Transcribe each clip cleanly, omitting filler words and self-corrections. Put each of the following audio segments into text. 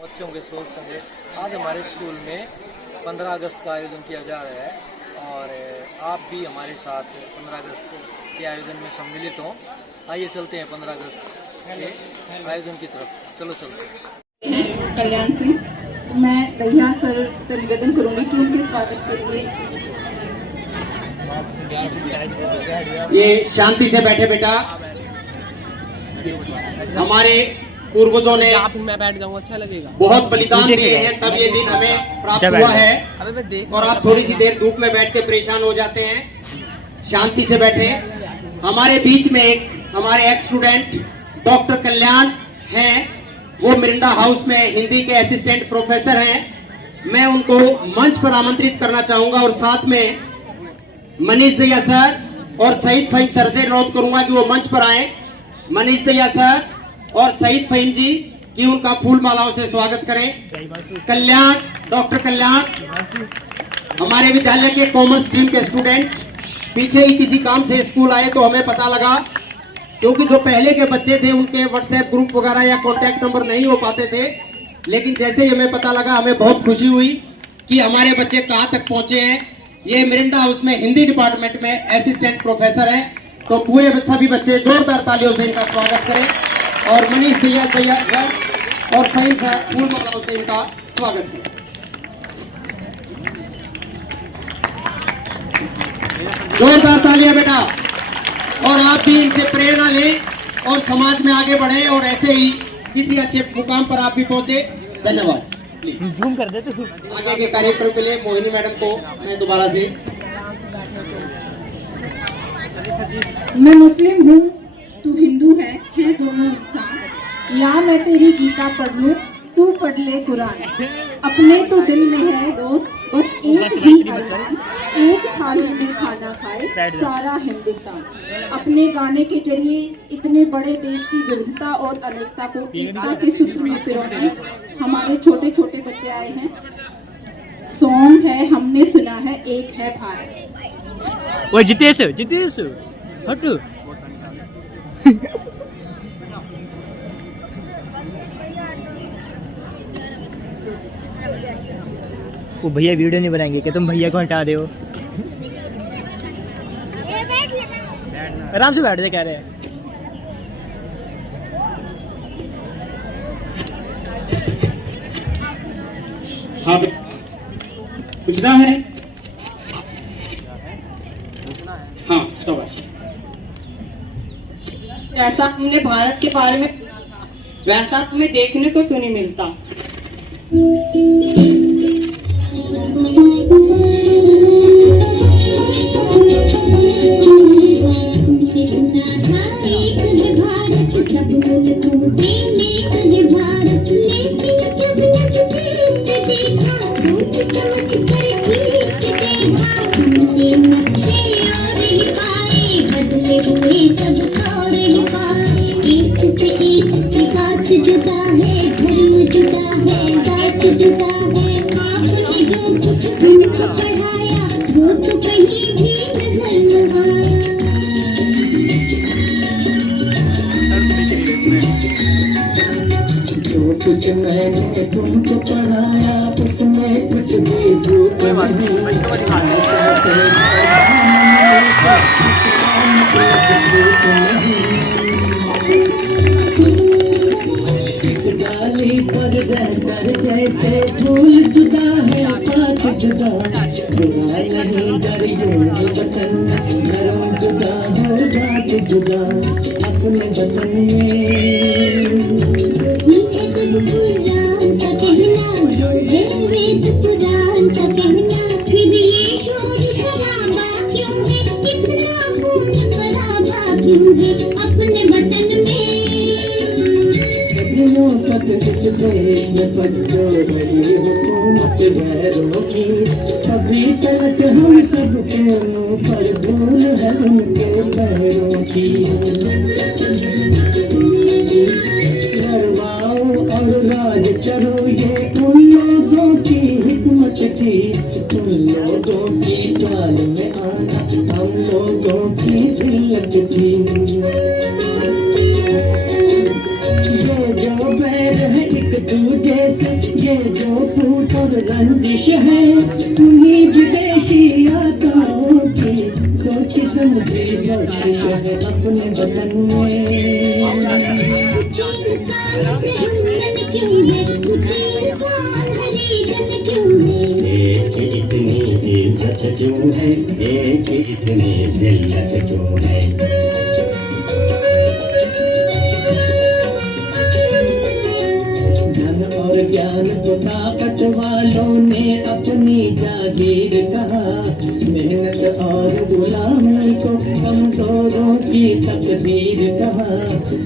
बच्चों के स्वस्थ होंगे। आज हमारे स्कूल में 15 अगस्त का आयोजन किया जा रहा है और आप भी हमारे साथ 15 अगस्त के आयोजन में सम्मिलित हों। आइए चलते हैं 15 अगस्त के आयोजन की तरफ। चलो चलते हैं। कल्याण सिंह, मैं दहिया सर से निवेदन करूंगी कि उनके स्वागत के लिए ये शांति से बैठे बेटा। हमारे पूर्वजों ने मैं बैठ जाऊंगा, अच्छा लगेगा। बहुत बलिदान दिए हैं तब ये दिन हमें प्राप्त हुआ है और आप थोड़ी सी देर धूप में बैठ के परेशान हो जाते हैं। शांति से बैठे। हमारे बीच में एक हमारे एक्स स्टूडेंट डॉक्टर कल्याण हैं, वो मिरिंडा हाउस में हिंदी के असिस्टेंट प्रोफेसर हैं। मैं उनको मंच पर आमंत्रित करना चाहूंगा और साथ में मनीष दहिया सर और सईद फहीम सर से अनुरोध करूंगा कि वो मंच पर आए। मनीष दहिया सर और सईद फहीम जी की उनका फूल मालाओं से स्वागत करें। कल्याण, डॉक्टर कल्याण हमारे विद्यालय के कॉमर्स स्ट्रीम के स्टूडेंट, पीछे ही किसी काम से स्कूल आए तो हमें पता लगा, क्योंकि जो पहले के बच्चे थे उनके व्हाट्सएप ग्रुप वगैरह या कॉन्टैक्ट नंबर नहीं हो पाते थे, लेकिन जैसे ही हमें पता लगा हमें बहुत खुशी हुई कि हमारे बच्चे कहाँ तक पहुंचे हैं। ये मिरिंडा हाउस में हिंदी डिपार्टमेंट में असिस्टेंट प्रोफेसर हैं, तो पूरे सभी बच्चे जोरदार तालियों से इनका स्वागत करें और मनीष दहिया सर और फहीम सर फूल मालाओं से इनका स्वागत करें। जोरदार तालियां बेटा। और आप भी इनसे प्रेरणा लें और समाज में आगे बढ़ें और ऐसे ही किसी अच्छे मुकाम पर आप भी पहुंचे। धन्यवाद। प्लीज जूम कर दे तू। आगे के कार्यक्रम के लिए मोहिनी मैडम को मैं दोबारा से। मैं मुस्लिम हूँ, तू हिंदू है दोनों इंसान। ला मैं तेरी गीता पढ़ लूँ, तू पढ़ ले कुरान। अपने तो दिल में है दोस्त, बस एक ही अरमान, एक थाली में खाना खाए सारा हिंदुस्तान। अपने गाने के जरिए इतने बड़े देश की विविधता और अनेकता को एकता के सूत्र में पिरोने हमारे छोटे छोटे बच्चे आए हैं। सॉन्ग है हमने सुना है, एक है भारत। वो जितेश हटू। वो भैया वीडियो नहीं बनाएंगे कि तुम भैया को हटा रहे हो। आराम से बैठ दे कह रहे हैं। हाँ पूछना है। हाँ शाबाश। ऐसा हमने भारत के बारे में वैसा हमें देखने को क्यों नहीं मिलता। जुदा है धर्म जुदा है दास जुदा है, आपने जो कुछ उनको पढ़ाया वो तो कहीं भी नजर न आया। जो कुछ मैंने तुमको पढ़ाया उसमें कुछ भी झूठ नहीं। पर जैसे फूल जुदा है पात जुदा, बुराई नहीं डरियो वतन नरम जुदा हो जात जुदा। अपने वतन वेद पुराण का कहना, फिर ये शोर शराबा क्यों है, इतना खून खराबा क्यों है अपने वतन में। इस देश में पटो रही हुकूमत गैरों की, अभी तक हम सबके मुंह पर धूल है उनके पैरों की। लड़वाओ और राज करो ये उन लोगों की हिकमत थी, उन लोगों की चाल में आना हम लोगों की जिल्लत थी। जो बैर है एक दूजे से ये जो फूट और रंजिश है तुम्हीं विदेशी यात्राओं की सोची समझी बख्शिश है अपने वतन में। एक इतनी इज्जत क्यों है, एक इतनी जिल्लत क्यों है। धन और ज्ञान को ताकत वालों ने अपनी जागीर कहा, मेहनत और गुलामी को कमजोरों की तकदीर कहा।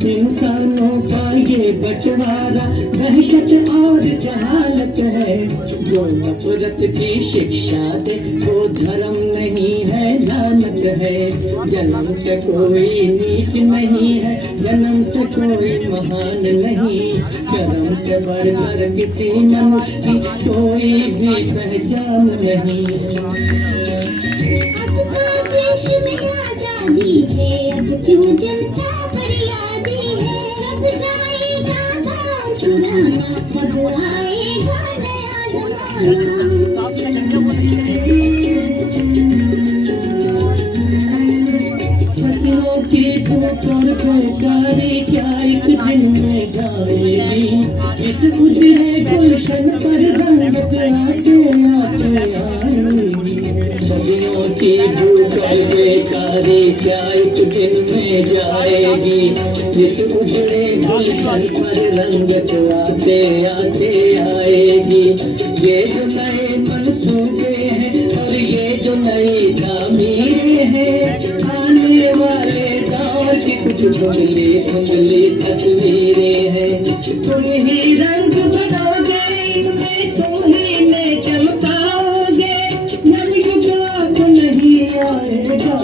इंसानों का ये बंटवारा दहशत और जहालत है, जो नफरत की शिक्षा दे वो धर्म नहीं है लानत है। जन्म से कोई नीच नहीं है, जन्म से कोई महान नहीं, कर्म से बढ़कर किसी मनुष्य की कोई भी पहचान नहीं। अब तो देश में आजादी है, अब क्यों जनता फरियादी है। कब जाएगा दाम चुराना, कब आएगा नया सपनों की ठोकर बेकारी क्या एक दिन में जाएगी। इस उजड़े गुलशन पर रंगत आते आते आएगी। सदियों की ठोकर बेकारी क्या एक दिन में जाएगी। इस उजड़े गुलशन पर रंगत आते आते आएगी। ये जो नए मंसूबे हैं और ये जो नई तामीरें हैं, आने वाले दौर की कुछ धुंधली धुंधली तस्वीरें हैं। तुम ही रंग बनाओगे इनमें, तुम ही में चमकाओगे। नवयुग आप नहीं आएगा,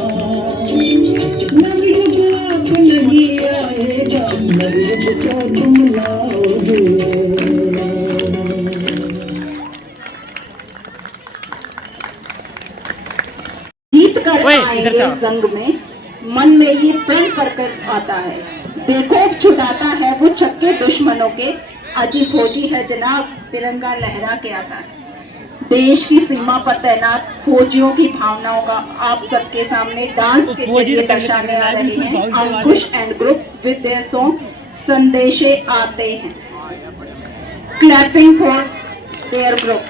नवयुग आप नहीं आएगा, नवयुग को तुम लाओगे। जीत कर आएंगे जंग में, मन में ये प्रण कर कर आता है। बेखौफ छुटाता है वो छक्के दुश्मनों के, अजी फौजी है जनाब तिरंगा लहरा के आता है। देश की सीमा पर तैनात फौजियों की भावनाओं का आप सबके सामने डांस के जरिए दर्शाने आ रहे हैं Ankush and group with their song संदेशे आते हैं। Clapping for their group.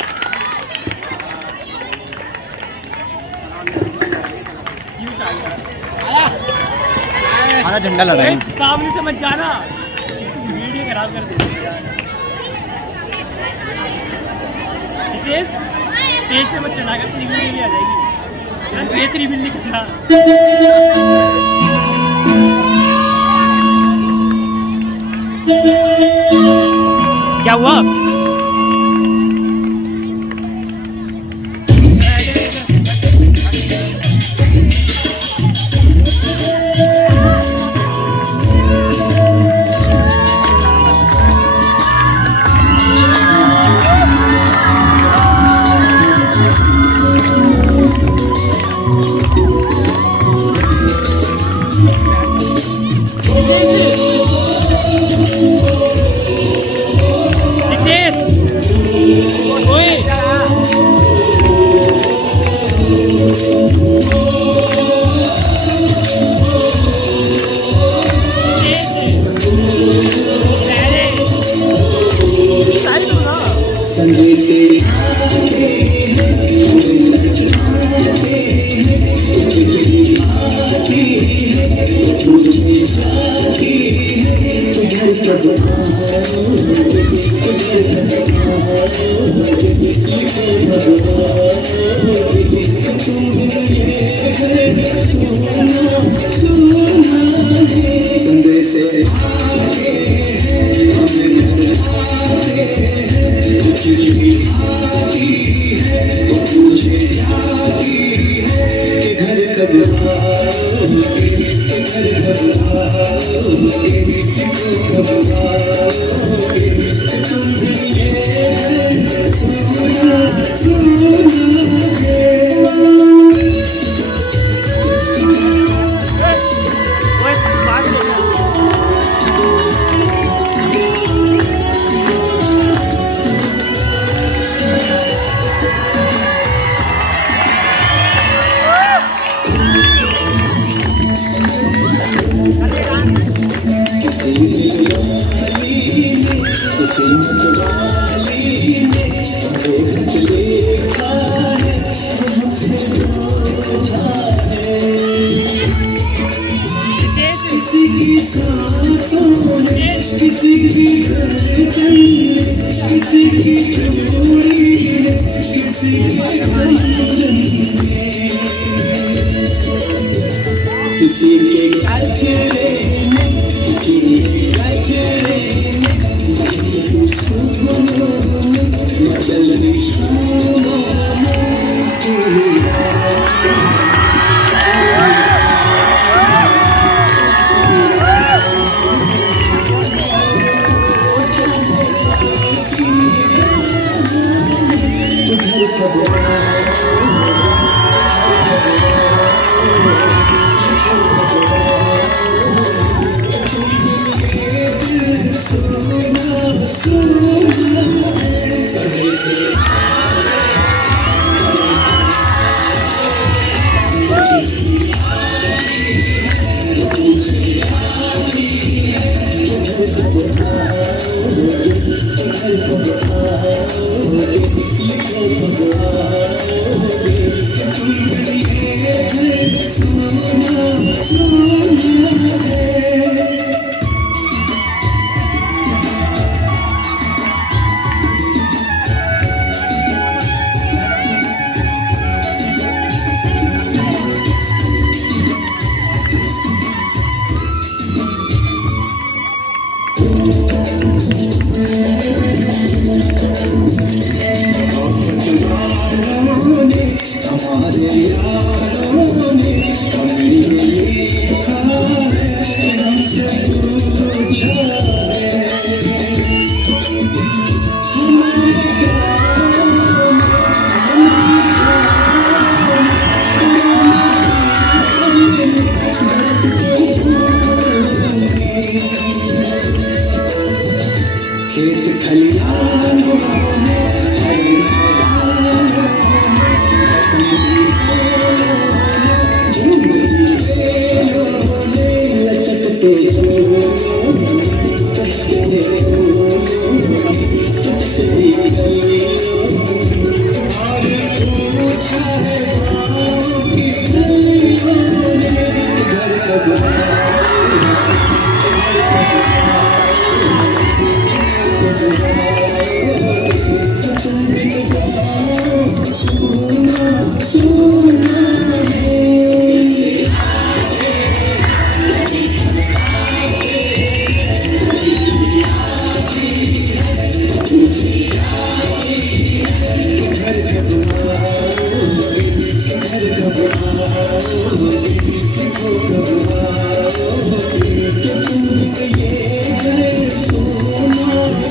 आधा झंडा लगाए। सामने से मत जाना, वीडियो खराब कर देंगे यार। स्टेज से मत चढ़ा कर वीडियो आ जाएगी यार। फेस रिवील नहीं करना। क्या हुआ? वाली ने बेखत लिखा है जो हमसे पूछा है। किसी की सांसों में, किसी की धड़कन में, किसी की चूड़ी में, किसी के कंगन में, किसी के गजरे में, किसी के गजरे में, बदल सुबहों में, बदल शामों में,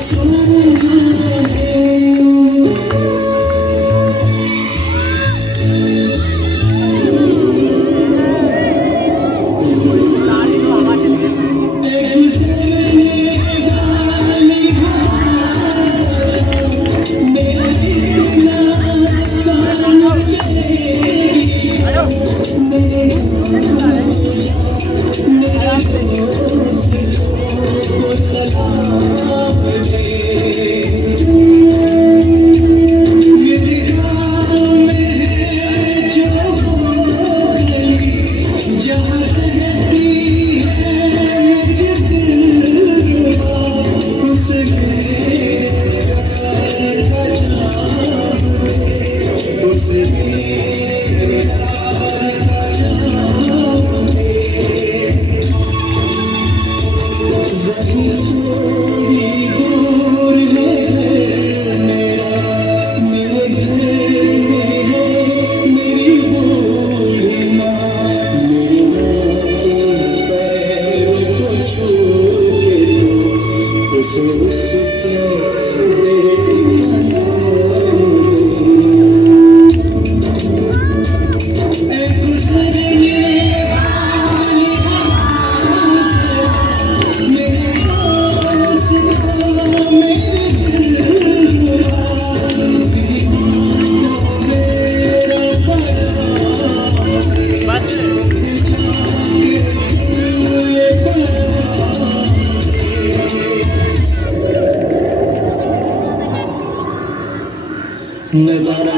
सोना नजारा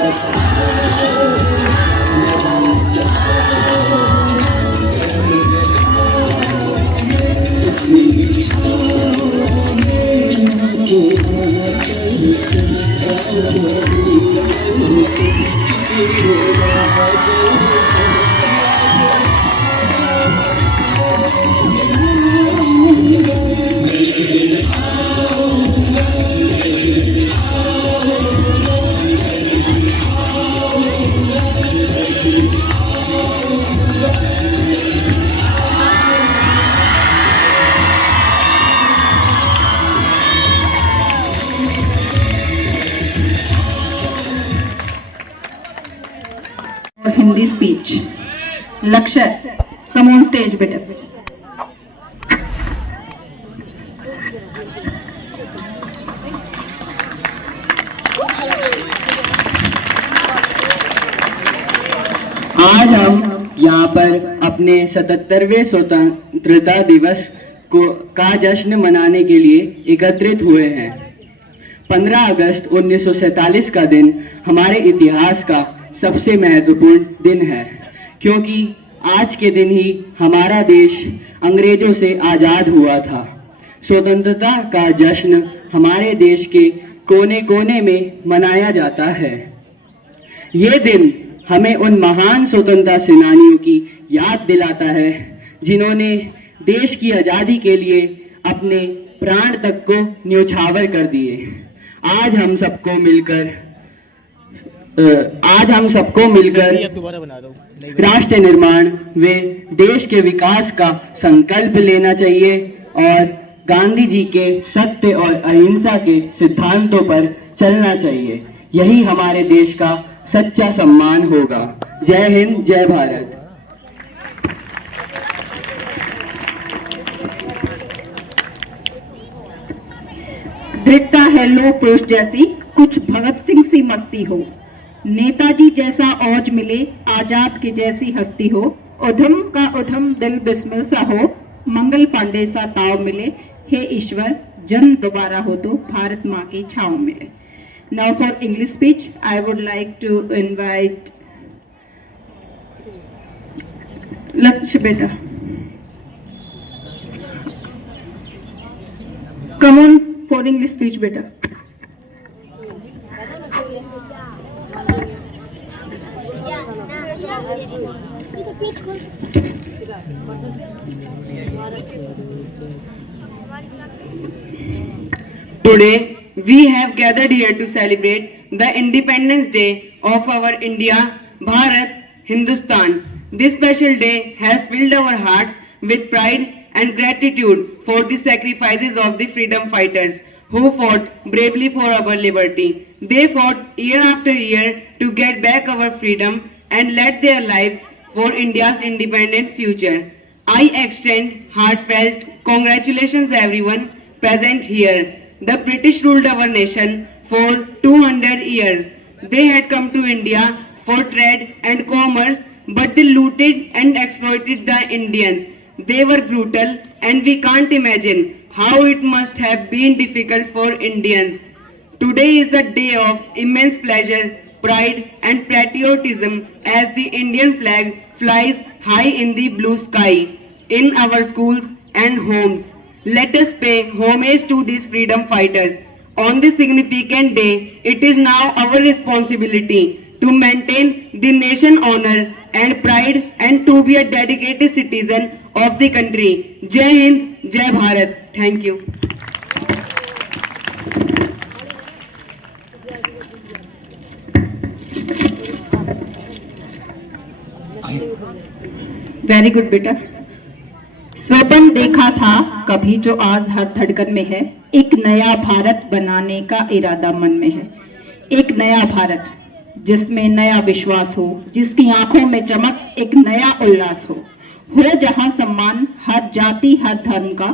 और हिंदी स्पीच। लक्ष्य, कम ऑन स्टेज बेटा। आज हम यहाँ पर अपने 77वें स्वतंत्रता दिवस का जश्न मनाने के लिए एकत्रित हुए हैं। 15 अगस्त 1947 का दिन हमारे इतिहास का सबसे महत्वपूर्ण दिन है, क्योंकि आज के दिन ही हमारा देश अंग्रेजों से आज़ाद हुआ था। स्वतंत्रता का जश्न हमारे देश के कोने कोने में मनाया जाता है। ये दिन हमें उन महान स्वतंत्रता सेनानियों की याद दिलाता है जिन्होंने देश की आज़ादी के लिए अपने प्राण तक को न्यौछावर कर दिए। आज हम सबको मिलकर राष्ट्र निर्माण व देश के विकास का संकल्प लेना चाहिए और गांधी जी के सत्य और अहिंसा के सिद्धांतों पर चलना चाहिए। यही हमारे देश का सच्चा सम्मान होगा। जय हिंद, जय भारत। दृढ़ता है लो पुरुष जैसी, कुछ भगत सिंह सी मस्ती हो, नेताजी जैसा औज मिले, आजाद की जैसी हस्ती हो, उधम का उधम दिल बिस्मिल सा हो, मंगल पांडे सा ताव मिले, हे ईश्वर जन्म दोबारा हो तो भारत माँ की छाँव मिले। Now for English speech, I would like to invite Lakshya beta. Come on for English speech beta. Today we have gathered here to celebrate the Independence Day of our India, Bharat, Hindustan. This special day has filled our hearts with pride and gratitude for the sacrifices of the freedom fighters who fought bravely for our liberty. They fought year after year to get back our freedom and led their lives for India's independent future. I extend heartfelt congratulations everyone present here. The British ruled our nation for 200 years. They had come to India for trade and commerce, but they looted and exploited the Indians. They were brutal, and we can't imagine how it must have been difficult for Indians. Today is the day of immense pleasure, pride and patriotism as the Indian flag flies high in the blue sky in our schools and homes. Let us pay homage to these freedom fighters. On this significant day, it is now our responsibility to maintain the nation honor and pride and to be a dedicated citizen of the country. Jai Hind, Jai Bharat. Thank you. Very good बेटा। स्वप्न देखा था कभी जो आज हर धड़कन में है, एक नया भारत बनाने का इरादा मन में है। एक नया भारत जिसमें नया विश्वास हो, जिसकी आंखों में चमक, एक नया उल्लास हो जहां सम्मान हर जाति हर धर्म का,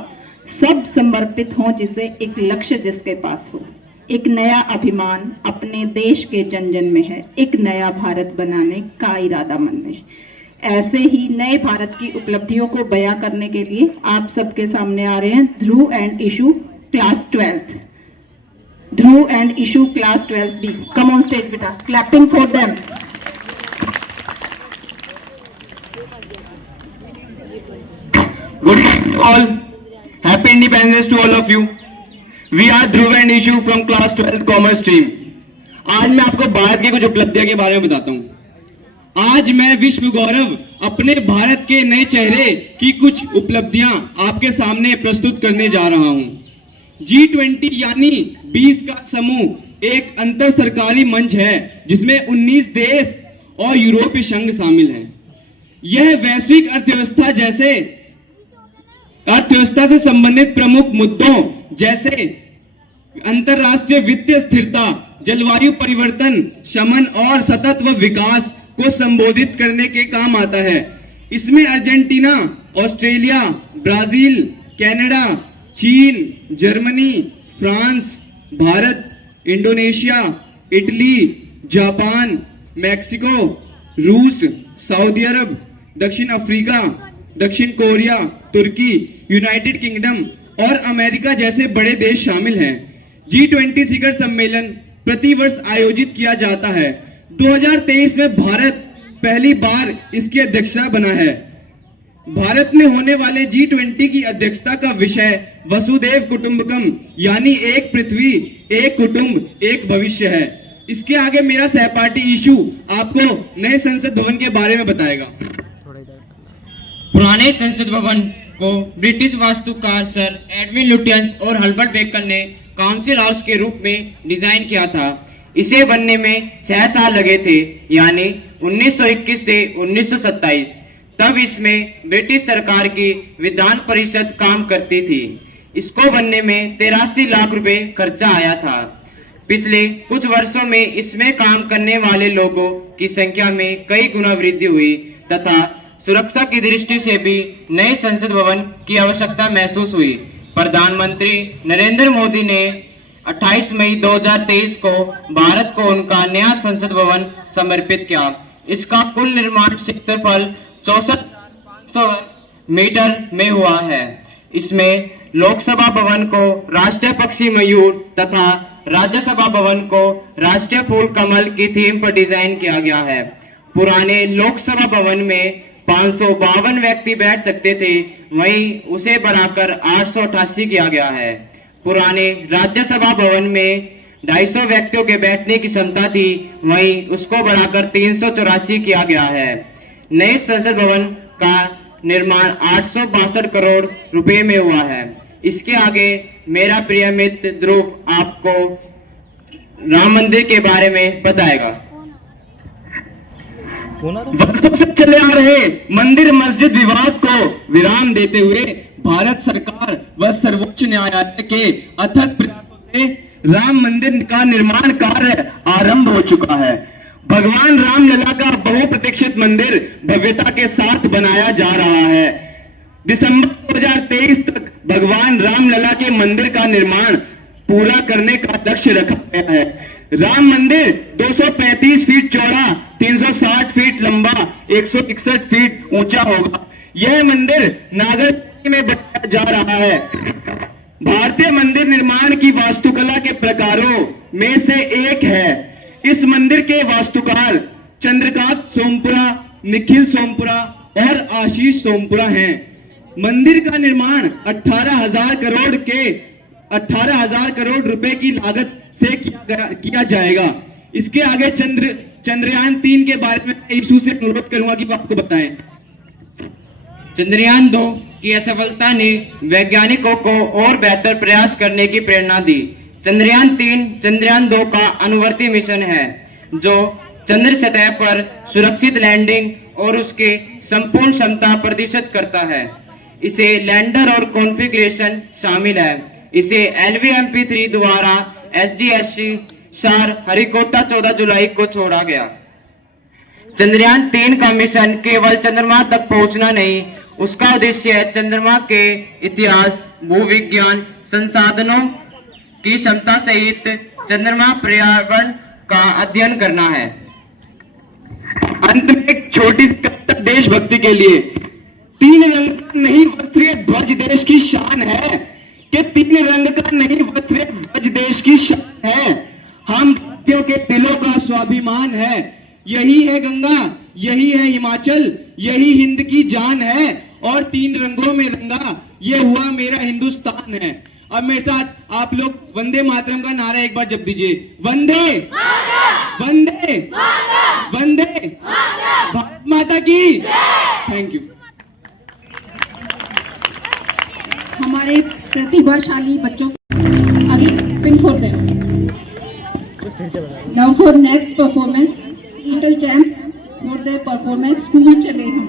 सब समर्पित हो जिसे एक लक्ष्य जिसके पास हो। एक नया अभिमान अपने देश के जन जन में है, एक नया भारत बनाने का इरादा मन में है। ऐसे ही नए भारत की उपलब्धियों को बयां करने के लिए आप सबके सामने आ रहे हैं Dhruv and Ishu class 12th। Dhruv and Ishu, class 12B. Come on stage, beta. Clapping for them. Good morning all. Happy Independence to all of you. We are Dhruv and Ishu from class 12 Commerce stream. आज मैं आपको भारत की कुछ उपलब्धियों के बारे में बताता हूँ। आज मैं विश्व गौरव अपने भारत के नए चेहरे की कुछ उपलब्धियां आपके सामने प्रस्तुत करने जा रहा हूँ। G20 यानी 20 का समूह एक अंतर सरकारी मंच है जिसमें 19 देश और यूरोपीय संघ शामिल हैं। यह वैश्विक अर्थव्यवस्था से संबंधित प्रमुख मुद्दों जैसे अंतर्राष्ट्रीय वित्तीय स्थिरता, जलवायु परिवर्तन, शमन और सतत व विकास को संबोधित करने के काम आता है। इसमें अर्जेंटीना, ऑस्ट्रेलिया, ब्राजील, कनाडा, चीन, Germany, France, Bharat, Indonesia, Italy, Japan, Mexico, रूस, सऊदी अरब, दक्षिण अफ्रीका, दक्षिण कोरिया, तुर्की, यूनाइटेड किंगडम और अमेरिका जैसे बड़े देश शामिल हैं। G20 शिखर सम्मेलन प्रतिवर्ष आयोजित किया जाता है। 2023 में भारत पहली बार इसकी अध्यक्षता बना है। भारत में होने वाले G20 की अध्यक्षता का विषय वसुधैव कुटुंबकम यानी एक पृथ्वी, एक कुटुंब, एक भविष्य है। इसके आगे मेरा सहपाठी ईशु आपको नए संसद भवन के बारे में बताएगा। पुराने संसद भवन को ब्रिटिश वास्तुकार सर एडविन लुटियंस और हर्बर्ट बेकर ने काउंसिल हाउस के रूप में डिजाइन किया था। इसे बनने में 6 साल लगे थे, यानी 1921 से 1927। तब इसमें ब्रिटिश सरकार की विधान परिषद काम करती थी। इसको बनने में 83 लाख रुपए खर्चा आया था। पिछले कुछ वर्षों में इसमें काम करने वाले लोगों की संख्या में कई गुना वृद्धि हुई तथा सुरक्षा की दृष्टि से भी नए संसद भवन की आवश्यकता महसूस हुई। प्रधानमंत्री नरेंद्र मोदी ने 28 मई 2023 को भारत को उनका नया संसद भवन समर्पित किया। इसका कुल निर्माण क्षेत्रफल 64,500 मीटर में हुआ है। इसमें लोकसभा भवन को राष्ट्रीय पक्षी मयूर तथा राज्यसभा भवन को राष्ट्रीय फूल कमल की थीम पर डिजाइन किया गया है। पुराने लोकसभा भवन में 552 व्यक्ति बैठ सकते थे, वहीं उसे बढ़ाकर 888 किया गया है। पुराने राज्यसभा भवन में 250 व्यक्तियों के बैठने की क्षमता थी, वहीं उसको बढ़ाकर 384 किया गया है। नए संसद भवन का निर्माण 862 करोड़ रुपए में हुआ है। इसके आगे मेरा प्रिय मित्र ध्रुव आपको राम मंदिर के बारे में बताएगा। वर्षों से चले आ रहे मंदिर मस्जिद विवाद को विराम देते हुए भारत सरकार व सर्वोच्च न्यायालय के अथक प्रयासों से राम मंदिर का निर्माण कार्य आरंभ हो चुका है। भगवान रामलला का बहुप्रतीक्षित मंदिर भव्यता के साथ बनाया जा रहा है। दिसंबर 2023 तक भगवान रामलला के मंदिर का निर्माण पूरा करने का लक्ष्य रखा गया है। राम मंदिर 235 फीट चौड़ा, 360 फीट लंबा, 161 फीट ऊंचा होगा। यह मंदिर नागर में बनाया जा रहा है। भारतीय मंदिर निर्माण की वास्तुकला के प्रकारों में से एक है। इस मंदिर के वास्तुकार चंद्रकांत सोमपुरा, निखिल सोमपुरा और आशीष सोमपुरा हैं। मंदिर का निर्माण 18,000 करोड़ रुपए की लागत से किया जाएगा। इसके आगे चंद्रयान 3 के बारे में ईशु से अनुरोध करूंगा कि वो आपको बताएं। चंद्रयान 2 की असफलता ने वैज्ञानिकों को और बेहतर प्रयास करने की प्रेरणा दी। चंद्रयान 3 चंद्रयान 2 का अनुवर्ती मिशन है जो चंद्र सतह पर सुरक्षित लैंडिंग और उसके संपूर्ण क्षमता प्रतिशत करता है। इसे लैंडर और कॉन्फ़िगरेशन शामिल है। इसे LVMP-3 द्वारा SDSC शार हरिकोटा 14 जुलाई को छोड़ा गया। चंद्रयान 3 का मिशन केवल चंद्रमा तक पहुंचना नहीं, उसका उद्देश्य चंद्रमा के इतिहास, भूविज्ञान, संसाधनों की क्षमता सहित चंद्रमा पर्यावरण का अध्ययन करना है। अंत में एक छोटी सी कविता देशभक्ति के लिए। 3 रंग का नहीं वस्त्रीय ध्वज देश की शान है, कि तीन रंग का नहीं वो सिर्फ ब्रज देश की शान है, हम भारतीयों के दिलों का स्वाभिमान है। यही है गंगा, यही है हिमाचल, यही हिंद की जान है, और तीन रंगों में रंगा ये हुआ मेरा हिंदुस्तान है। अब मेरे साथ आप लोग वंदे मातरम का नारा एक बार जप दीजिए। वंदे वंदे वंदे भारत माता की। Thank you. हमारे प्रतिभाशाली बच्चों आगे pin for them. Now for next performance little champs for their performance school चले हम।